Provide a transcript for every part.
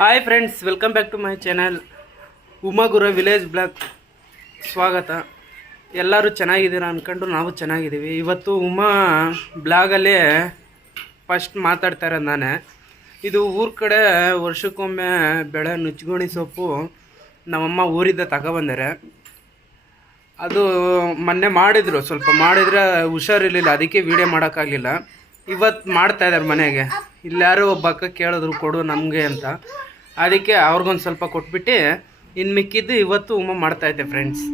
Hi friends welcome back to my channel ಉಮಾಗುರ village block ಸ್ವಾಗತ. ಎಲ್ಲರೂ ಚೆನ್ನಾಗಿದ್ದೀರಾ ಅಂದ್ಕೊಂಡು ನಾವು ಚೆನ್ನಾಗಿದ್ದೀವಿ. ಇವತ್ತು ಉಮಾ ಬ್ಲಾಗಲ್ಲೇ ಫಸ್ಟ್ ಮಾತಾಡ್ತಾ ಇರೋದು ನಾನೇ. ಇದು ಊರ ಕಡೆ ವರ್ಷಕ್ಕೊಮ್ಮೆ ಬೆಳೆ ನುಚ್ಚುಗೋಣಿ ಸೊಪ್ಪು ನಮ್ಮಮ್ಮ ಊರಿಂದ ತಗೊಬಂದರೆ. ಅದು ಮೊನ್ನೆ ಮಾಡಿದರು. ಸ್ವಲ್ಪ ಮಾಡಿದರೆ ಹುಷಾರಿರಲಿಲ್ಲ. ಅದಕ್ಕೆ ವಿಡಿಯೋ ಮಾಡೋಕ್ಕಾಗಲಿಲ್ಲ. ಇವತ್ತು ಮಾಡ್ತಾಯಿದ್ದಾರೆ ಮನೆಗೆ. ಇಲ್ಲಾರೋ ಒಬ್ಬ ಅಕ್ಕ ಕೇಳಿದ್ರು ಕೊಡು ನಮಗೆ ಅಂತ. ಅದಕ್ಕೆ ಅವ್ರಿಗೊಂದು ಸ್ವಲ್ಪ ಕೊಟ್ಬಿಟ್ಟು. ಇನ್ನು ಮಿಕ್ಕಿದ್ದು ಇವತ್ತು ಉಮ್ಮ ಮಾಡ್ತಾ ಇದ್ದೆ ಫ್ರೆಂಡ್ಸ್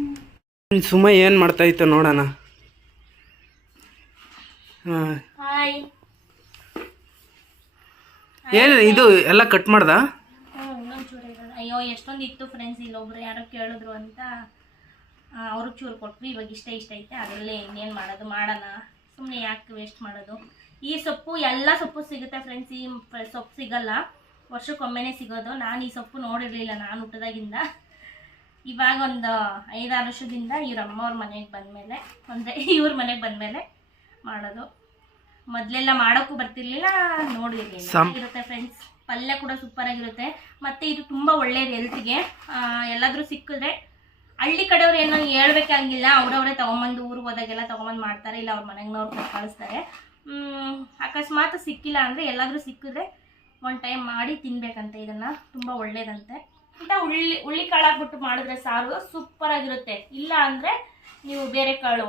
ಸುಮ್ಮ ಏನು ಮಾಡ್ತಾ ಇತ್ತು ನೋಡೋಣ. ಏನು ಇದು ಎಲ್ಲ ಕಟ್ ಮಾಡ್ದ? ಇನ್ನೊಂದು ಚೂರು ಅಯ್ಯೋ ಎಷ್ಟೊಂದು ಇತ್ತು ಫ್ರೆಂಡ್ಸ್ ಇಲ್ಲೊಬ್ರು ಯಾರೋ ಕೇಳಿದ್ರು ಅಂತ. ಅವ್ರಿಗೆ ಚೂರು ಕೊಟ್ವಿ. ಇವಾಗ ಇಷ್ಟ ಇಷ್ಟ ಐತೆ. ಅದರಲ್ಲೇ ಇನ್ನೇನು ಮಾಡೋದು? ಮಾಡೋಣ. ಸುಮ್ಮನೆ ಯಾಕೆ ವೇಸ್ಟ್ ಮಾಡೋದು? ಈ ಸೊಪ್ಪು ಎಲ್ಲ ಸೊಪ್ಪು ಸಿಗುತ್ತೆ ಫ್ರೆಂಡ್ಸ್ ಈ ಸೊಪ್ಪು ಸಿಗಲ್ಲ. ವರ್ಷಕ್ಕೊಮ್ಮೆನೇ ಸಿಗೋದು. ನಾನು ಈ ಸೊಪ್ಪು ನೋಡಿರಲಿಲ್ಲ ನಾನು ಹುಟ್ಟದಾಗಿಂದ. ಇವಾಗ ಒಂದು ಐದಾರು ವರ್ಷದಿಂದ ಇವ್ರ ಅಮ್ಮವ್ರ ಮನೆಗೆ ಬಂದಮೇಲೆ ಅಂದರೆ ಇವ್ರ ಮನೆಗೆ ಬಂದಮೇಲೆ ಮಾಡೋದು. ಮೊದಲೆಲ್ಲ ಮಾಡೋಕ್ಕೂ ಬರ್ತಿರ್ಲಿಲ್ಲ ನೋಡಿರಲಿಲ್ಲ. ಇರುತ್ತೆ ಫ್ರೆಂಡ್ಸ್ ಪಲ್ಯ ಕೂಡ ಸೂಪರ್ ಆಗಿರುತ್ತೆ. ಮತ್ತೆ ಇದು ತುಂಬಾ ಒಳ್ಳೆಯದು ಹೆಲ್ತ್ಗೆ ಎಲ್ಲಾದ್ರೂ ಸಿಕ್ಕಿದ್ರೆ ಹಳ್ಳಿ ಕಡೆಯವ್ರು ಏನೋ ಹೇಳ್ಬೇಕಾಗಿಲ್ಲ ಅವ್ರವ್ರೇ ತಗೊಂಬಂದು ಊರಿಗೆ ಹೋದಾಗೆಲ್ಲ ತಗೊಂಬಂದು ಮಾಡ್ತಾರೆ. ಇಲ್ಲ ಅವ್ರ ಮನೆಗ್ನವ್ರು ಕೊಟ್ಟು ಕಳಿಸ್ತಾರೆ ಅಕಸ್ಮಾತ್ ಸಿಕ್ಕಿಲ್ಲ ಅಂದರೆ ಎಲ್ಲಾದರೂ ಸಿಕ್ಕಿದ್ರೆ ಒಂದು ಟೈಮ್ ಮಾಡಿ ತಿನ್ನಬೇಕಂತೆ ಇದನ್ನು, ತುಂಬ ಒಳ್ಳೇದಂತೆ. ಇಂಥ ಉಳ್ಳಿ ಉಳ್ಳಿ ಕಾಳು ಹಾಕ್ಬಿಟ್ಟು ಮಾಡಿದ್ರೆ ಸಾರು ಸೂಪರ್ ಆಗಿರುತ್ತೆ. ಇಲ್ಲ ಅಂದರೆ ನೀವು ಬೇರೆ ಕಾಳು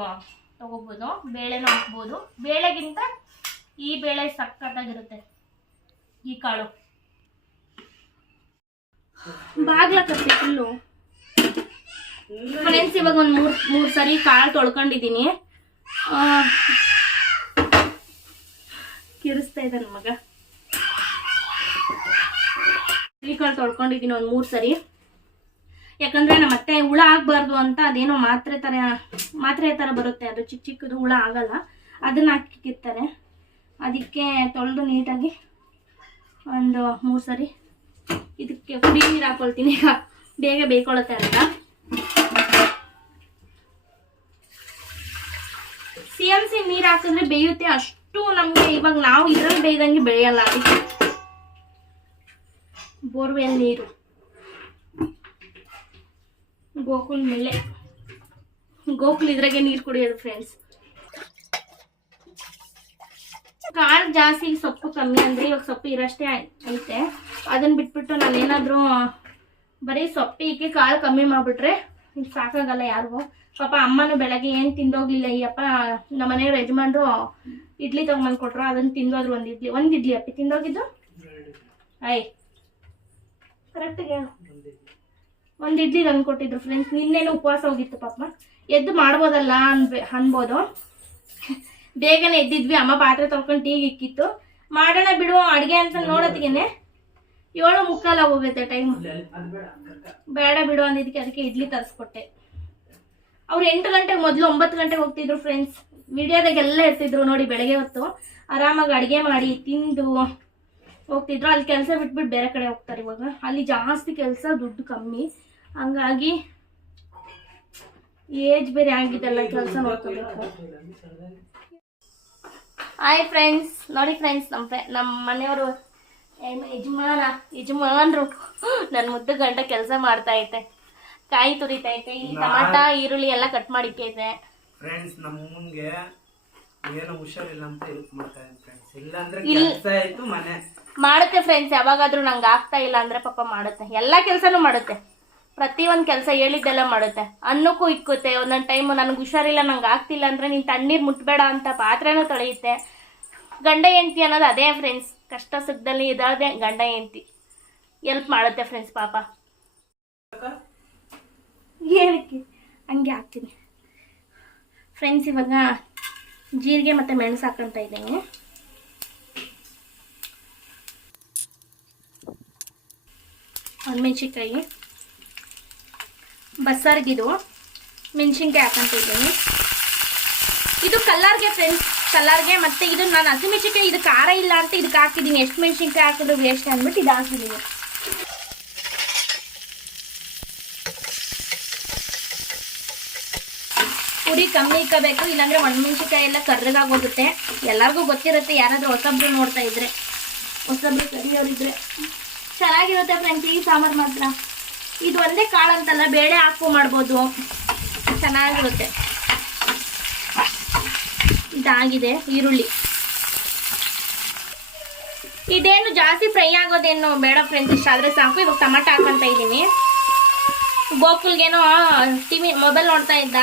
ತೊಗೋಬೋದು, ಬೇಳೆನೂ ಹಾಕ್ಬೋದು. ಬೇಳೆಗಿಂತ ಈ ಬೇಳೆ ಸಕ್ಕತ್ತಾಗಿರುತ್ತೆ ಈ ಕಾಳು. ಬಾಗ್ಲ ಕಟ್ಟಿ ಫುಲ್ಲು ಫ್ರೆಂಡ್ಸ್ ಇವಾಗ ಒಂದು ಮೂರು ಮೂರು ಸರಿ ಕಾಳು ತೊಳ್ಕೊಂಡಿದ್ದೀನಿ. ಆ, ಕಿರಿಸ್ತಾ ಇದೆ ಮಗ? ಈ ಕಾಳು ತೊಳ್ಕೊಂಡಿದ್ದೀನಿ ಒಂದು ಮೂರು ಸರಿ. ಯಾಕಂದ್ರೆ ನಮ್ಮ ಮತ್ತೆ ಹುಳ ಆಗ್ಬಾರ್ದು ಅಂತ ಅದೇನೋ ಮಾತ್ರೆ ತರ ಮಾತ್ರೆ ತರ ಬರುತ್ತೆ. ಅದು ಚಿಕ್ಕ ಚಿಕ್ಕದು ಹುಳ ಆಗಲ್ಲ. ಅದನ್ನ ಹಾಕಿರ್ತಾರೆ ಅದಕ್ಕೆ ತೊಳೆದು ನೀಟಾಗಿ ಒಂದು ಮೂರು ಸರಿ ಇದಕ್ಕೆ ಕುಡಿ ನೀರು ಹಾಕೊಳ್ತೀನಿ. ಈಗ ಬೇಗ ಬೇಯ್ಕೊಳ್ಳುತ್ತೆ ಅಂತ. ಸಿ ಎಂ ಸಿ ನೀರು ಹಾಕಿದ್ರೆ ಬೇಯುತ್ತೆ ಅಷ್ಟು. ನಮಗೆ ಇವಾಗ ನಾವು ಇದ್ರಲ್ಲಿ ಬೇಯ್ದಂಗೆ ಬೆಳೆಯಲ್ಲ ಅದಕ್ಕೆ ಬೋರ್ವೆಲ್ ನೀರು. ಗೋಕುಲ್ ಮೇಲೆ. ಗೋಕುಲ್ ಇದ್ರಾಗೆ ನೀರು ಕುಡಿಯೋದು ಫ್ರೆಂಡ್ಸ್ ಕಾಳು ಜಾಸ್ತಿ, ಸೊಪ್ಪು ಕಮ್ಮಿ ಅಂದ್ರೆ ಇವಾಗ ಸೊಪ್ಪು ಇರಷ್ಟೇ ಐತೆ. ಅದನ್ನ ಬಿಟ್ಬಿಟ್ಟು ನಾನು ಏನಾದ್ರೂ ಬರೀ ಸೊಪ್ಪಿಗೆ ಕಾಳು ಕಮ್ಮಿ ಮಾಡಿಬಿಟ್ರೆ ಸಾಕಾಗಲ್ಲ ಯಾರಿಗೂ. ಪಾಪ ಅಮ್ಮನೂ ಬೆಳಗ್ಗೆ ಏನು ತಿಂದೋಗ್ಲಿಲ್ಲ ಈ ಅಪ್ಪ ನಮ್ಮ ಮನೆಯವ್ರ ಯಜಮಾನ್ರು ಇಡ್ಲಿ ತಗೊಂಬಂದು ಕೊಟ್ರು ಅದನ್ನ ತಿಂದೋದ್ರು ಒಂದು ಇಡ್ಲಿ. ಒಂದು ಇಡ್ಲಿ ಅಪ್ಪಿ ತಿಂದೋಗಿದ್ದು? ಆಯ್ ಕರೆಕ್ಟಾಗಿ ಒಂದು ಇಡ್ಲಿ ತಂದು ಕೊಟ್ಟಿದ್ರು ಫ್ರೆಂಡ್ಸ್ ನಿನ್ನೇನು ಉಪವಾಸ ಹೋಗಿತ್ತು ಪಾಪ. ಎದ್ದು ಮಾಡ್ಬೋದಲ್ಲ ಅನ್ಬೆ ಅನ್ಬೋದು. ಬೇಗನೆ ಎದ್ದಿದ್ವಿ ಅಮ್ಮ ಪಾತ್ರೆ ತೊಳ್ಕೊಂಡು ಟೀಗೆ ಇಕ್ಕಿತ್ತು. ಮಾಡೋಣ ಬಿಡು ಅಡುಗೆ ಅಂತ ನೋಡತ್ಗೆನೆ ಏಳು ಮುಕ್ಕಾಲ ಹೋಗುತ್ತೆ ಟೈಮ್ ಬೇಡ ಬಿಡು ಅಂದಿದ್ಕೆ ಅದಕ್ಕೆ ಇಡ್ಲಿ ತರಿಸ್ಕೊಟ್ಟೆ. ಅವ್ರು ಎಂಟು ಗಂಟೆಗೆ ಮೊದಲು ಒಂಬತ್ತು ಗಂಟೆಗೆ ಹೋಗ್ತಿದ್ರು ಫ್ರೆಂಡ್ಸ್ ವಿಡಿಯೋದಾಗೆಲ್ಲ ಇರ್ತಿದ್ರು ನೋಡಿ ಬೆಳಗ್ಗೆ ಹೊತ್ತು. ಆರಾಮಾಗಿ ಅಡುಗೆ ಮಾಡಿ ತಿಂದು ಹೋಗ್ತಿದ್ರು. ಅಲ್ಲಿ ಕೆಲಸ ಬಿಟ್ಬಿಟ್ಟು ಬೇರೆ ಕಡೆ ಹೋಗ್ತಾರೆ ಇವಾಗ. ಅಲ್ಲಿ ಜಾಸ್ತಿ ಕೆಲಸ ದುಡ್ಡು ಕಮ್ಮಿ. ಹಂಗಾಗಿ ಏಜ್ ಬೇರೆ ಆಗಿದೆಲ್ಲ ಕೆಲಸ ನೋಡ್ಕೋಬೇಕು. ಹಾಯ್ ಫ್ರೆಂಡ್ಸ್ ನೋಡಿ ಫ್ರೆಂಡ್ಸ್ ನಮ್ಮ ನಮ್ಮ ಮನೆಯವರು ಯಜಮಾನ ಯಜಮಾನರು. ನನ್ನ ಮುದ್ದು ಗಂಟ ಕೆಲಸ ಮಾಡ್ತಾ ಐತೆ ಕಾಯಿ ತುರಿತಾ ಐತೆ ಈ ಟಮಾಟ ಈರುಳ್ಳಿ ಎಲ್ಲ ಕಟ್ ಮಾಡಿಕ್ಕೈತೆ ಫ್ರೆಂಡ್ಸ್ ನಮ್ಮ ಅಮ್ಮಂಗೆ ಏನು ಹುಷಾರಿಲ್ಲ ಅಂತ ಹೆಲ್ಪ್ ಮಾಡ್ತಾ ಫ್ರೆಂಡ್ಸ್ ಇಲ್ಲ ಅಂದ್ರೆ ಕೆಲಸ ಆಯ್ತು ಮನೆ. ಮಾಡುತ್ತೆ ಫ್ರೆಂಡ್ಸ್ ಯಾವಾಗಾದ್ರೂ ನಂಗೆ ಆಗ್ತಾ ಇಲ್ಲ ಅಂದ್ರೆ ಪಾಪ ಮಾಡುತ್ತೆ. ಎಲ್ಲ ಕೆಲಸನೂ ಮಾಡುತ್ತೆ. ಪ್ರತಿ ಒಂದು ಕೆಲಸ ಹೇಳಿದ್ದೆಲ್ಲ ಮಾಡುತ್ತೆ. ಅನ್ನಕ್ಕೂ ಇಕ್ಕುತ್ತೆ. ಒಂದೊಂದು ಟೈಮು ನನಗೆ ಹುಷಾರಿಲ್ಲ ನಂಗೆ ಆಗ್ತಿಲ್ಲ ಅಂದ್ರೆ ನೀನು ತಣ್ಣೀರು ಮುಟ್ಬೇಡ ಅಂತ ಪಾತ್ರೆನೂ ತೊಳೆಯುತ್ತೆ. ಗಂಡ ಹೆಂಡ್ತಿ ಅನ್ನೋದು ಅದೇ ಫ್ರೆಂಡ್ಸ್ ಕಷ್ಟ ಸುಖದಲ್ಲಿ ಇದಾದೆ ಗಂಡ ಹೆಂಡ್ತಿ. ಎಲ್ಪ್ ಮಾಡುತ್ತೆ ಫ್ರೆಂಡ್ಸ್ ಪಾಪ. ಏನಕ್ಕೆ? ಹಂಗೆ ಹಾಕ್ತೀನಿ. ಫ್ರೆಂಡ್ಸ್ ಇವಾಗ ಜೀರಿಗೆ ಮತ್ತು ಮೆಣಸು ಹಾಕೊಂತ ಇದ್ದೀನಿ. ಮೆಣಸಿನ್ಕಾಯಿ ಬಸ್ಸಾರಿಗಿದು ಮೆಣಸಿನ್ಕಾಯಿ ಹಾಕೊಂತಿದ್ದೀನಿ ಇದು ಕಲ್ಲರ್ಗೆ ಫ್ರೆಂಡ್ಸ್ ಕಲ್ಲರ್ಗೆ ಮತ್ತು ಇದು ನಾನು ಹಸಿಮೆಣಸಿನ್ಕಾಯಿ, ಇದು ಖಾರ ಇಲ್ಲ ಅಂತ ಇದಕ್ಕೆ ಹಾಕಿದ್ದೀನಿ. ಎಷ್ಟು ಮೆಣಸಿನ್ಕಾಯಿ ಹಾಕಿದ್ರು ವೇಸ್ಟ್ ಅಂದ್ಬಿಟ್ಟು ಇದು ಹಾಕಿದ್ದೀನಿ. ಪುಡಿ ಕಮ್ಮಿ ಇಕ್ಕಬೇಕು, ಇಲ್ಲಾಂದ್ರೆ ಒಣಮೆಣಸಿನ್ಕಾಯಿ ಎಲ್ಲ ಕರ್ರಗಾಗೋಗುತ್ತೆ. ಎಲ್ಲರಿಗೂ ಗೊತ್ತಿರುತ್ತೆ ಯಾರಾದ್ರೂ ಹೊಸಬ್ರು ನೋಡ್ತಾ ಇದ್ರೆ. ಹೊಸಬ್ರು ಕರಿಯೋರಿದ್ರೆ ಚೆನ್ನಾಗಿರುತ್ತೆ ಫ್ರೆಂಡ್ಸ್, ಈ ಸಾಂಬಾರು ಮಾತ್ರ. ಇದು ಒಂದೇ ಕಾಳು ಅಂತಲ್ಲ, ಬೇಳೆ ಹಾಕು ಮಾಡ್ಬೋದು. ಚೆನ್ನಾಗಿರುತ್ತೆ. ಇದಾಗಿದೆ ಈರುಳ್ಳಿ. ಇದೇನು ಜಾಸ್ತಿ ಫ್ರೈ ಆಗೋದೇನು ಬೇಡ ಫ್ರೆಂಡ್ಸ್, ಇಷ್ಟ ಆದ್ರೆ ಸಾಕು. ಇವಾಗ ಟಮಾಟ ಹಾಕಂತ ಇದ್ದೀನಿ. ಗೋಕುಲ್ಗೇನೋ, ಟಿವಿ, ಮೊಬೈಲ್ ನೋಡ್ತಾ ಇದ್ದ.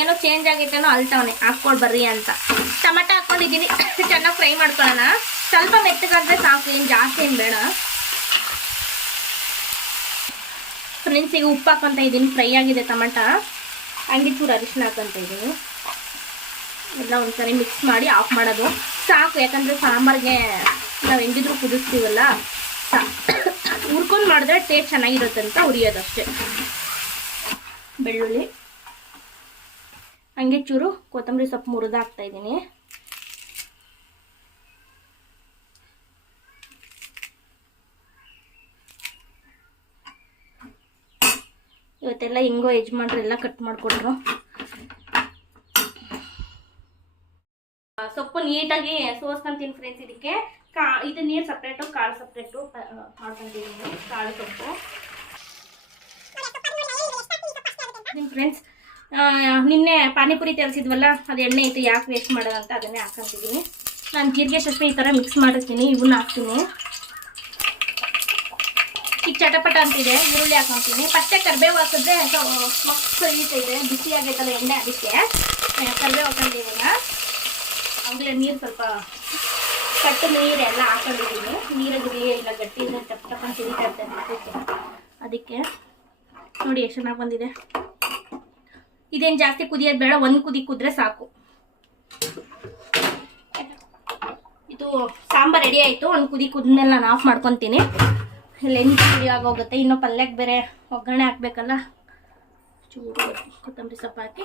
ಏನೋ ಚೇಂಜ್ ಆಗೈತೇನೋ ಅಲ್ತವನೆ ಹಾಕ್ಕೊಳ್ ಬರ್ರಿ ಅಂತ. ಟಮಟ ಹಾಕೊಂಡಿದ್ದೀನಿ ಚೆನ್ನಾಗಿ ಫ್ರೈ ಮಾಡ್ಕೊಳ್ಳೋಣ. ಸ್ವಲ್ಪ ಮೆತ್ತಗಾದ್ರೆ ಸಾಕು, ಏನು ಜಾಸ್ತಿ ಏನು ಬೇಡ. ಫ್ರೆಂಡ್ಸ್ ಈಗ ಉಪ್ಪು ಹಾಕೊಂತ ಇದ್ದೀನಿ. ಫ್ರೈ ಆಗಿದೆ ಟಮಟ. ಹಂಗೆ ಚೂರು ಅರಿಶಿನ ಹಾಕೊಂತ ಇದ್ದೀನಿ. ಎಲ್ಲ ಒಂದ್ಸರಿ ಮಿಕ್ಸ್ ಮಾಡಿ ಆಫ್ ಮಾಡೋದು. ಸಾಕು, ಯಾಕಂದರೆ ಸಾಂಬಾರಿಗೆ ನಾವು ಹೆಂಗಿದ್ರು ಕುದಿಸ್ತೀವಲ್ಲ ಹುರ್ಕೊಂಡು ಮಾಡಿದ್ರೆ ಟೇಸ್ಟ್ ಚೆನ್ನಾಗಿರುತ್ತೆ ಅಂತ ಉರಿಯೋದಷ್ಟೇ ಬೆಳ್ಳುಳ್ಳಿ. ಹಂಗೆ ಚೂರು ಕೊತ್ತಂಬರಿ ಸೊಪ್ಪು ಮುರಿದು ಇದ್ದೀನಿ. ಇವತ್ತೆಲ್ಲ ಹಿಂಗೋ ಯಜಮಾನ್ರೆಲ್ಲ ಕಟ್ ಮಾಡಿಕೊಟ್ರು. ಸೊಪ್ಪು ನೀಟಾಗಿ ಸೋಸ್ಕೊಂತೀನಿ ಫ್ರೆಂಡ್ಸ್ ಇದಕ್ಕೆ. ಕಾ, ಇದು ನೀರು ಸಪ್ರೇಟು ಕಾಳು ಸಪ್ರೇಟು ಮಾಡ್ಕೊಂತಿದ್ದೀನಿ ಕಾಳು ಸೊಪ್ಪು. ನಿಮ್ಮ ಫ್ರೆಂಡ್ಸ್ ನಿನ್ನೆ ಪಾನಿಪುರಿ ತೆಲ್ಸಿದ್ವಲ್ಲ, ಅದು ಎಣ್ಣೆ ಇತ್ತು ಯಾಕೆ ವೇಸ್ಟ್ ಮಾಡೋದಂತ ಅದನ್ನೇ ಹಾಕೊಂತಿದ್ದೀನಿ. ನಾನು ಜೀರಿಗೆ ಸೊಪ್ಪು ಈ ಥರ ಮಿಕ್ಸ್ ಮಾಡಿರ್ತೀನಿ ಇವನ್ನ ಹಾಕ್ತೀನಿ. ಈಗ ಚಟಪಟ ಅಂತಿದೆ, ಈರುಳ್ಳಿ ಹಾಕೊಂತೀನಿ. ಫಸ್ಟೇ ಕರಿಬೇವು ಹಾಕಿದ್ರೆ ಮಸ್ತ್ ಇದೆ ಬಿಸಿ ಆಗೈತಲ್ಲ ಎಣ್ಣೆ ಅದಕ್ಕೆ. ಕರಿಬೇವು ಇವನ್ನ ಆಗಲೇ ನೀರು ಸ್ವಲ್ಪ ಕಟ್ಟು ನೀರೆಲ್ಲ ಹಾಕೊಂಡಿದ್ದೀನಿ. ನೀರಾಗಿರಲಿ ಇಲ್ಲ ಗಟ್ಟಿ ಇದ್ರೆ ಟಪ್ ಟಪ್ ಅಂತ ಅದಕ್ಕೆ ಅದಕ್ಕೆ ನೋಡಿ ಎಷ್ಟು ಚೆನ್ನಾಗಿ ಬಂದಿದೆ. ಇದೇನು ಜಾಸ್ತಿ ಕುದಿಯೋದು ಬೇಡ, ಒಂದು ಕುದಿ ಕುದ್ರೆ ಸಾಕು. ಇದು ಸಾಂಬಾರ್ ರೆಡಿ ಆಯಿತು, ಒಂದು ಕುದಿ ಕುದ್ಮೇಲೆ ನಾನು ಆಫ್ ಮಾಡ್ಕೊತೀನಿ. ಲೆಂಚ್ ಕುಡಿ ಆಗೋಗುತ್ತೆ ಇನ್ನು ಪಲ್ಯಕ್ಕೆ ಬೇರೆ ಒಗ್ಗರಣೆ ಹಾಕ್ಬೇಕಲ್ಲ? ಚೂರು ಕೊತ್ತಂಬರಿ ಸೊಪ್ಪು ಹಾಕಿ.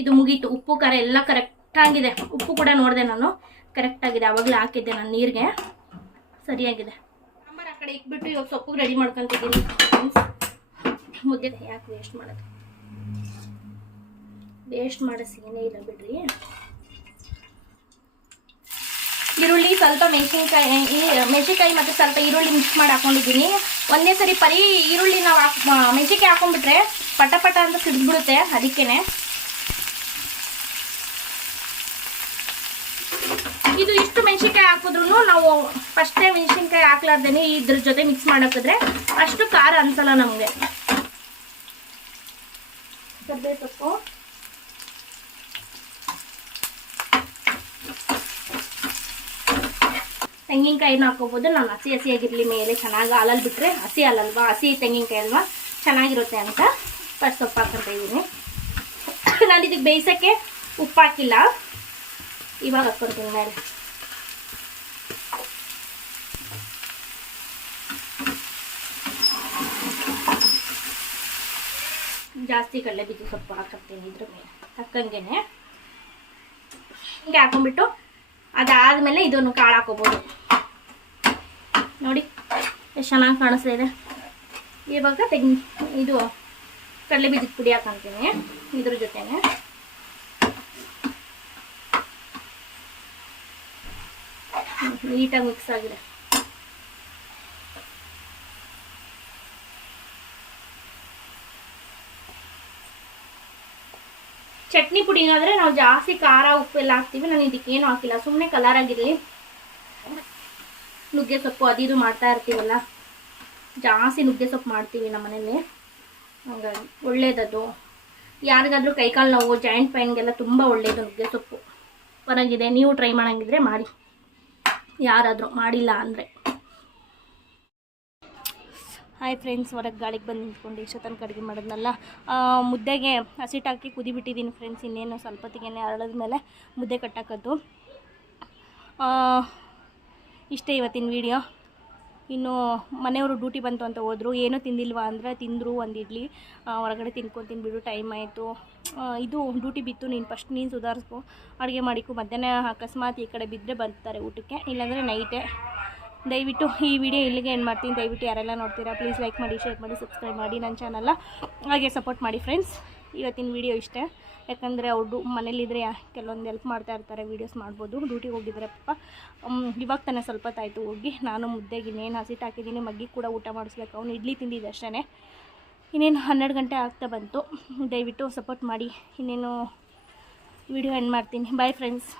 ಇದು ಮುಗೀತು. ಉಪ್ಪು, ಖಾರ ಎಲ್ಲ ಕರೆಕ್ಟಾಗಿದೆ ಉಪ್ಪು ಕೂಡ ನೋಡಿದೆ ನಾನು. ಕರೆಕ್ಟಾಗಿದೆ ಆವಾಗಲೇ ಹಾಕಿದ್ದೆ ನಾನು ನೀರಿಗೆ. ಸರಿಯಾಗಿದೆ. ಸಾಂಬಾರು ಆ ಕಡೆ ಇಕ್ಬಿಟ್ಟು ಇವಾಗ ಸೊಪ್ಪು ರೆಡಿ ಮಾಡ್ಕೊತಿದ್ದೀನಿ. ಮುದ್ದೆ ಯಾಕೆ ವೇಸ್ಟ್ ಮಾಡೋದು. ವೇಸ್ಟ್ ಮಾಡಿಸಿನೇ ಇಲ್ಲ ಬಿಡ್ರಿ. ಈರುಳ್ಳಿ ಸ್ವಲ್ಪ ಮೆಣಸಿನ್ಕಾಯಿ ಮೆಣಸಿನ್ಕಾಯಿ ಮತ್ತು ಸ್ವಲ್ಪ ಈರುಳ್ಳಿ ಮಿಕ್ಸ್ ಮಾಡಿ ಹಾಕೊಂಡಿದ್ದೀನಿ. ಒಂದೇ ಸರಿ ಪರಿ ಈರುಳ್ಳಿ ನಾವು ಹಾಕ್ ಮೆಣಸಿನ್ಕಾಯಿ ಹಾಕೊಂಡ್ಬಿಟ್ರೆ ಪಟ ಪಟ ಅಂತ ಸಿಡಿದ್ಬಿಡುತ್ತೆ ಅದಕ್ಕೇ ಇದು ಇಷ್ಟು ಮೆಣಸಿನ್ಕಾಯಿ ಹಾಕಿದ್ರು ನಾವು ಫಸ್ಟೇ ಮೆಣಸಿನ್ಕಾಯಿ ಹಾಕ್ಲಾರ್ದೇನೆ ಇದ್ರ ಜೊತೆ ಮಿಕ್ಸ್ ಮಾಡಾಕಿದ್ರೆ ಅಷ್ಟು ಖಾರ ಅನ್ಸಲ್ಲ ನಮಗೆ. ಕರ್ಬೇಕು ಸೊಪ್ಪು ತೆಂಗಿನಕಾಯಿನ ಹಾಕೋಬೋದು ನಾನು ಹಸಿ ಹಸಿಯಾಗಿರಲಿ ಮೇಲೆ ಚೆನ್ನಾಗಿ ಹಾಲಲ್ಲಿ ಬಿಟ್ಟರೆ ಹಸಿ ಹಾಲಲ್ವಾ? ಹಸಿ ತೆಂಗಿನಕಾಯಿ ಅಲ್ವಾ? ಚೆನ್ನಾಗಿರುತ್ತೆ ಅಂತ ಫಸ್ಟ್ ಸೊಪ್ಪು ಹಾಕ್ಕೊಂತ ಇದ್ದೀನಿ ನಾನು ಇದಕ್ಕೆ ಬೇಯಿಸೋಕ್ಕೆ ಉಪ್ಪು ಹಾಕಿಲ್ಲ. ಇವಾಗ ಹಾಕ್ಕೊತೀನಿ ಮೇಲೆ ಜಾಸ್ತಿ ಕಡಲೆ ಬೀಜ ಸೊಪ್ಪು ಹಾಕತ್ತೀನಿ ಇದ್ರ ಮೇಲೆ. ತಕ್ಕಂಗೆನೆ. ಹಿಂಗೆ ಹಾಕೊಂಡ್ಬಿಟ್ಟು ಅದಾದಮೇಲೆ ಇದನ್ನು ಕಾಳು ಹಾಕೋಬೋದು ನೋಡಿ, ಎಷ್ಟು ಚೆನ್ನಾಗಿ ಕಾಣಿಸ್ತಾ ಇದೆ. ಇವಾಗ ತೆಂಗಿ ಇದು ಕಡಲೆ ಬೀಜದ ಪುಡಿ ಹಾಕೊಂತೀನಿ, ಇದ್ರ ಜೊತೆನೆ. ನೀಟಾಗಿ ಮಿಕ್ಸ್ ಆಗಿದೆ. ಚಟ್ನಿ ಪುಡಿಗಾದ್ರೆ ನಾವು ಜಾಸ್ತಿ ಖಾರ ಉಪ್ಪು ಎಲ್ಲ ಹಾಕ್ತೀವಿ. ನಾನು ಇದಕ್ಕೆ ಏನು ಹಾಕಿಲ್ಲ. ಸುಮ್ಮನೆ ಕಲರ್ ಆಗಿರಲಿ. ನುಗ್ಗೆ ಸೊಪ್ಪು ಅದು ಇದು ಮಾಡ್ತಾ ಇರ್ತೀವಲ್ಲ? ಜಾಸ್ತಿ ನುಗ್ಗೆ ಸೊಪ್ಪು ಮಾಡ್ತೀವಿ ನಮ್ಮ ಮನೇಲಿ. ಹಾಗಾಗಿ ಒಳ್ಳೇದದು. ಯಾರಿಗಾದರೂ ಕೈಕಾಲು ನೋವು ಜಾಯಿಂಟ್ ಪೈನ್ಗೆಲ್ಲ ತುಂಬ ಒಳ್ಳೆಯದು ನುಗ್ಗೆ ಸೊಪ್ಪು. ಹೊರಗಿದೆ ನೀವು ಟ್ರೈ ಮಾಡೋಂಗಿದ್ರೆ ಮಾಡಿ. ಯಾರಾದರೂ ಮಾಡಿಲ್ಲ ಅಂದರೆ. ಹಾಯ್ ಫ್ರೆಂಡ್ಸ್ ಹೊರಗೆ ಗಾಳಿಗೆ ಬಂದು ನಿಂತ್ಕೊಂಡು ಇಷ್ಟ ತನಕ ಅಡುಗೆ ಮಾಡೋದ್ನಲ್ಲ. ಮುದ್ದೆಗೆ ಹಸಿಟ್ಟಾಕಿ ಕುದಿಬಿಟ್ಟಿದ್ದೀನಿ ಫ್ರೆಂಡ್ಸ್ ಇನ್ನೇನು ಸ್ವಲ್ಪ ಹೊತ್ತಿಗೆ ಅರಳದ ಮೇಲೆ ಮುದ್ದೆ ಕಟ್ಟಾಕದ್ದು. ಇಷ್ಟೇ ಇವತ್ತಿನ ವಿಡಿಯೋ ಇನ್ನು ಮನೆಯವರು ಡ್ಯೂಟಿ ಬಂತು ಅಂತ ಹೋದರು. ಏನೂ ತಿಂದಿಲ್ವಾ ಅಂದರೆ ತಿಂದರು ಒಂದು ಇಡ್ಲಿ. ಹೊರಗಡೆ ತಿನ್ಕೊಂಡು ಬಿಡು ಟೈಮ್ ಆಯಿತು. ಇದು ಡ್ಯೂಟಿ ಬಿತ್ತು, ನೀನು ಫಸ್ಟ್ ನೀನು ಸುಧಾರಿಸ್ಕೊ. ಅಡುಗೆ ಮಾಡಿಕೊ, ಮಧ್ಯಾಹ್ನ ಅಕಸ್ಮಾತ್ ಈ ಕಡೆ ಬಿದ್ದರೆ ಬರ್ತಾರೆ ಊಟಕ್ಕೆ. ಇಲ್ಲಾಂದರೆ ನೈಟೇ ದಯವಿಟ್ಟು ಈ ವಿಡಿಯೋ ಇಲ್ಲಿಗೆ ಏನು ಮಾಡ್ತೀನಿ. ದಯವಿಟ್ಟು ಯಾರೆಲ್ಲ ನೋಡ್ತೀರಾ ಪ್ಲೀಸ್ ಲೈಕ್ ಮಾಡಿ ಶೇರ್ ಮಾಡಿ ಸಬ್ಸ್ಕ್ರೈಬ್ ಮಾಡಿ ನನ್ನ ಚಾನಲ್ಲ ಹಾಗೆ ಸಪೋರ್ಟ್ ಮಾಡಿ ಫ್ರೆಂಡ್ಸ್ ಇವತ್ತಿನ ವಿಡಿಯೋ ಇಷ್ಟೇ. ಯಾಕಂದರೆ ಅವರು ಮನೇಲಿದ್ದರೆ ಕೆಲವೊಂದು ಹೆಲ್ಪ್ ಮಾಡ್ತಾ ಇರ್ತಾರೆ ವೀಡಿಯೋಸ್ ಮಾಡ್ಬೋದು. ಡ್ಯೂಟಿಗೆ ಹೋಗಿದ್ದಾರೆ ಪಾಪ. ಇವಾಗ ತಾನೇ ಸ್ವಲ್ಪ ತಾಯ್ತು ಹೋಗಿ. ನಾನು ಮುದ್ದೆಗೆ ಇನ್ನೇನು ಹಸಿಟ್ಟು ಹಾಕಿದ್ದೀನಿ ಮಗ್ಗಿ ಕೂಡ ಊಟ ಮಾಡಿಸ್ಬೇಕು. ಅವ್ನು ಇಡ್ಲಿ ತಿಂದಿದ್ದೆ ಅಷ್ಟೇ ಇನ್ನೇನು ಹನ್ನೆರಡು ಗಂಟೆ ಆಗ್ತಾ ಬಂತು. ದಯವಿಟ್ಟು ಸಪೋರ್ಟ್ ಮಾಡಿ. ಇನ್ನೇನು ವಿಡಿಯೋ ಎಂಡ್ ಮಾಡ್ತೀನಿ. Bye friends